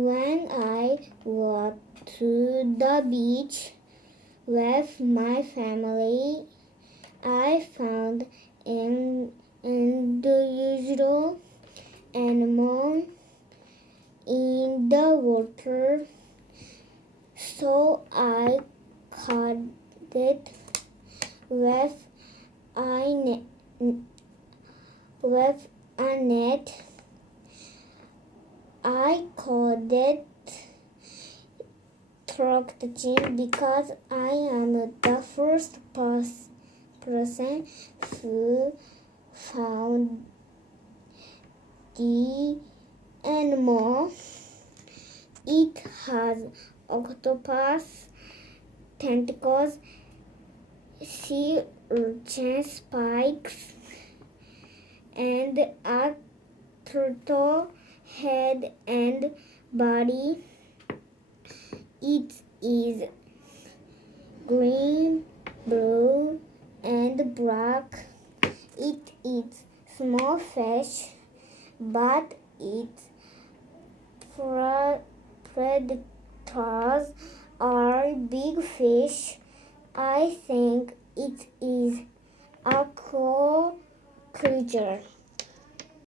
When I walked to the beach with my family, I found an unusual animal in the water, so I caught it with a net. I called it Turoctochin because I am the first person who found the animal. It has octopus tentacles, sea urchin spikes, and a turtle head and body. It is green, blue, and black. It eats small fish, but its predators are big fish. I think it is a cool creature.